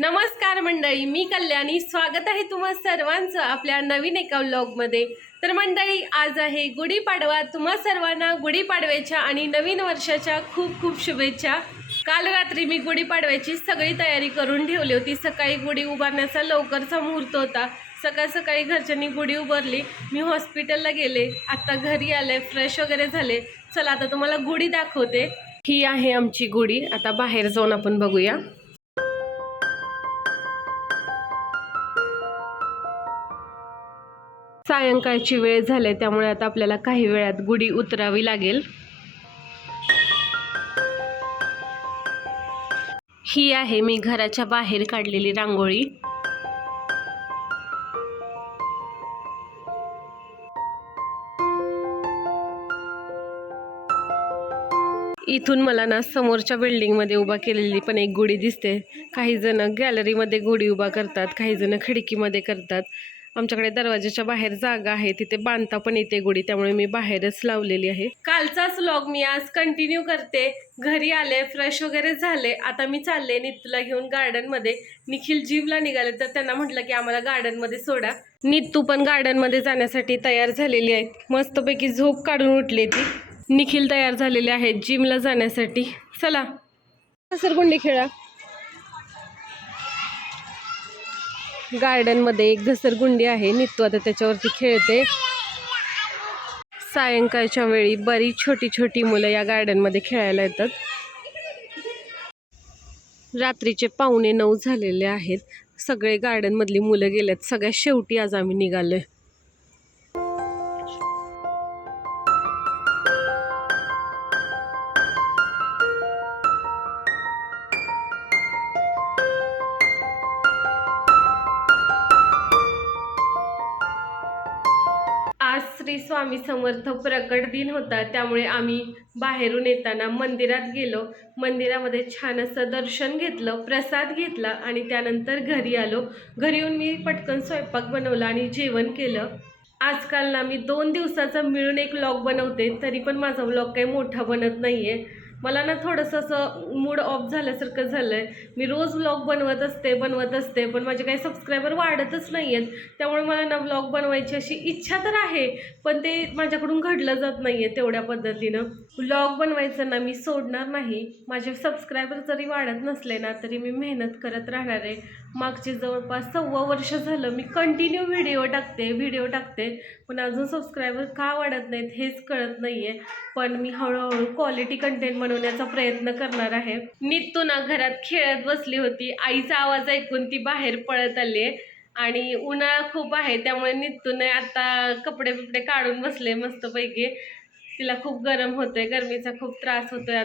नमस्कार मंडळी, मी कल्याणी. स्वागत आहे तुम्हा सर्वांचं आपल्या नवीन एका व्लॉगमध्ये. तर मंडळी, आज आहे गुढीपाडवा. तुम्हा सर्वांना गुढीपाडव्याच्या आणि नवीन वर्षाच्या खूप खूप शुभेच्छा. काल रात्री मी गुढीपाडव्याची सगळी तयारी करून ठेवली होती. सकाळी गुढी उभारण्याचा लवकरचा मुहूर्त होता. सकाळी घरच्यांनी गुढी उभारली. मी हॉस्पिटलला गेले, आता घरी आले, फ्रेश वगैरे झाले. चला आता तुम्हाला गुढी दाखवते. ही आहे आमची गुढी. आता बाहेर जाऊन आपण बघूया. सायंकाळची वेळ झाली, त्यामुळे आता आपल्याला काही वेळात गुढी उतरावी लागेल. ही आहे मी घराच्या बाहेर काढलेली रांगोळी. इथून मला ना समोरच्या बिल्डिंगमध्ये उभा केलेली पण एक गुढी दिसते. काही जण गॅलरीमध्ये गुढी उभा करतात, काही जण खिडकीमध्ये करतात. आमच्याकडे दरवाजाच्या बाहेर जागा आहे, तिथे बांधता पण येते गुढी, त्यामुळे मी बाहेरच लावलेली आहे. कालचाच व्लॉग मी आज कंटिन्यू करते. घरी आले, फ्रेश वगैरे झाले. आता मी चालले नितूला घेऊन गार्डनमध्ये. निखिल जिमला निघाले, तर त्यांना म्हटलं की आम्हाला गार्डनमध्ये सोडा. नितू पण गार्डनमध्ये जाण्यासाठी तयार झालेली आहे. मस्तपैकी झोप काढून उठली ती. निखिल तयार झालेले आहेत जिमला जाण्यासाठी. चला घसरगुंडी खेळा. गार्डनमध्ये एक घसरगुंडी आहे, नितू आता त्याच्यावरती खेळते. सायंकाळच्या वेळी बरीच छोटी छोटी मुलं या गार्डनमध्ये खेळायला येतात. रात्रीचे 8:45 झालेले आहेत. सगळे गार्डनमधली मुलं गेलेत. सगळ्यात शेवटी आज आम्ही निघालोय. आज श्री स्वामी समर्थ प्रकट दिन होता, त्यामुळे आम्ही बाहेरून येताना मंदिरात गेलो. मंदिरामध्ये छान असं दर्शन घेतलं, प्रसाद घेतला आणि त्यानंतर घरी आलो. घरी येऊन मी पटकन स्वयंपाक बनवला आणि जेवण केलं. आजकाल ना मी 2 दिवसाचा मिळून एक व्लॉग बनवते, तरी पण माझा व्लॉग काही मोठा बनत नाही आहे. मला ना थोडंसं असं मूड ऑफ झाल्यासारखं झालं आहे. मी रोज व्लॉग बनवत असते, पण माझे काही सबस्क्रायबर वाढतच नाही आहेत. त्यामुळे मला ना व्लॉग बनवायची अशी इच्छा तर आहे, पण ते माझ्याकडून घडलं जात नाही आहे तेवढ्या पद्धतीनं. व्लॉग बनवायचं ना मी सोडणार नाही. माझे सबस्क्रायबर जरी वाढत नसले ना, तरी मी मेहनत करत राहणार आहे. मागचे जवळपास 1.25 वर्ष झालं मी कंटिन्यू व्हिडिओ टाकते, पण अजून सबस्क्रायबर का वाढत नाहीत हेच कळत नाही आहे. पण मी हळूहळू क्वालिटी कंटेंट बनवण्याचा प्रयत्न करणार आहे. नितू ना घरात खेळत बसली होती. आईचा आवाज ऐकून ती बाहेर पळत आली आहे. आणि उन्हाळा खूप आहे, त्यामुळे नितूने आता कपडे बिपडे काढून बसले मस्तपैकी. तिला खूप गरम होतोय, गरमीचा खूप त्रास होतोय.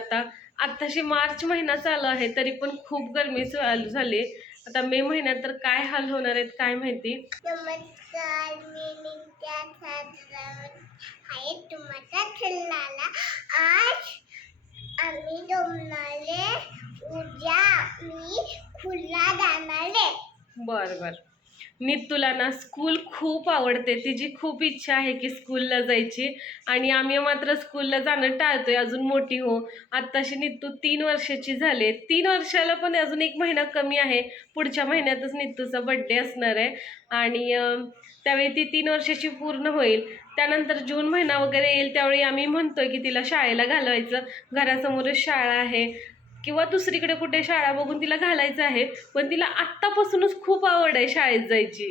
आत्ताशी मार्च महिना चालू आहे, तरी पण खूप गरमी चालू झाली. आता मे महिन्यात तर काय हाल होणार आहेत काय माहिती. नमस्कार, मी नित्या आहे तुमचा ठल्लाला. आज आम्ही जमणारे, उद्या मी खुला जाणारे. बर नितूला ना स्कूल खूप आवडते. तिची खूप इच्छा आहे की स्कूलला जायची, आणि आम्ही मात्र स्कूलला जाणं टाळतोय. अजून मोठी हो. आत्ताशी नितू 3 वर्षाची झाले. 3 वर्षाला पण अजून 1 महिना कमी आहे. पुढच्या महिन्यातच नितूचा बड्डे असणार आहे, आणि त्यावेळी ती 3 वर्षाची पूर्ण होईल. त्यानंतर जून महिना वगैरे येईल, त्यावेळी आम्ही म्हणतोय की तिला शाळेला घालवायचं. घरासमोरच शाळा आहे, किंवा दुसरीकडे कुठे शाळा बघून तिला घालायचं आहे. पण तिला आत्तापासूनच खूप आवड आहे शाळेत जायची.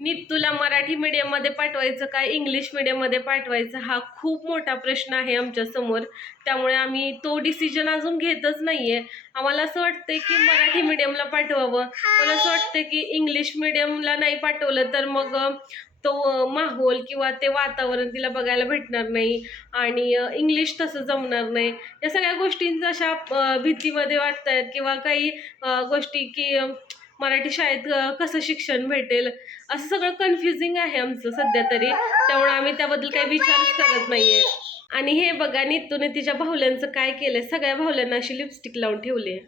नितूला मराठी मीडियममध्ये पाठवायचं का इंग्लिश मीडियममध्ये पाठवायचं, हा खूप मोठा प्रश्न आहे आमच्या समोर. त्यामुळे आम्ही तो डिसिजन अजून घेतच नाहीये. आम्हाला असं वाटतंय की मराठी मीडियमला पाठवावं, पण असं वाटतं की इंग्लिश मीडियमला नाही पाठवलं तर मग तो माहोल किंवा ते वातावरण तिला बघायला भेटणार नाही, आणि इंग्लिश तसं जमणार नाही. या सगळ्या गोष्टींचा अशा भीतीमध्ये वाटतायत, किंवा काही गोष्टी की मराठी शाळेत कसं शिक्षण भेटेल, असं सगळं कन्फ्युजिंग आहे आमचं सध्या तरी. त्यामुळे आम्ही त्याबद्दल काही विचारच करत नाहीये. आणि हे बघा, नितूने तिच्या भावल्यांचं काय केलंय. सगळ्या भावल्यांना अशी लिपस्टिक लावून ठेवली.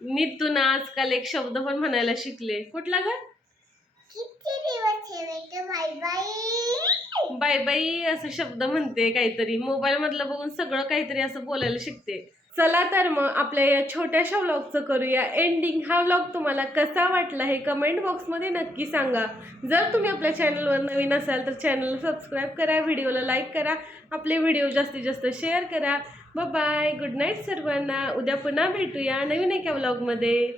नितून आजकाल एक शब्द पण म्हणायला शिकले. कुठला ग? किती दिवस ठेवायचं? Bye bye. बाय बाय असं शब्द म्हणते काहीतरी, मोबाईल मधलं बघून सगळं काहीतरी असं बोलायला शिकते. चला तर मग आपल्या या छोट्याशा व्लॉगचं करूया एंडिंग. हा व्लॉग तुम्हाला कसा वाटला हे कमेंट बॉक्समध्ये नक्की सांगा. जर तुम्ही आपल्या चॅनलवर नवीन असाल तर चॅनलला सबस्क्राईब करा, व्हिडिओला लाईक करा, आपले व्हिडिओ जास्तीत जास्त शेअर करा. बाय बाय, गुड नाईट सर्वांना. उद्या पुन्हा भेटूया नवीन एका व्लॉगमध्ये.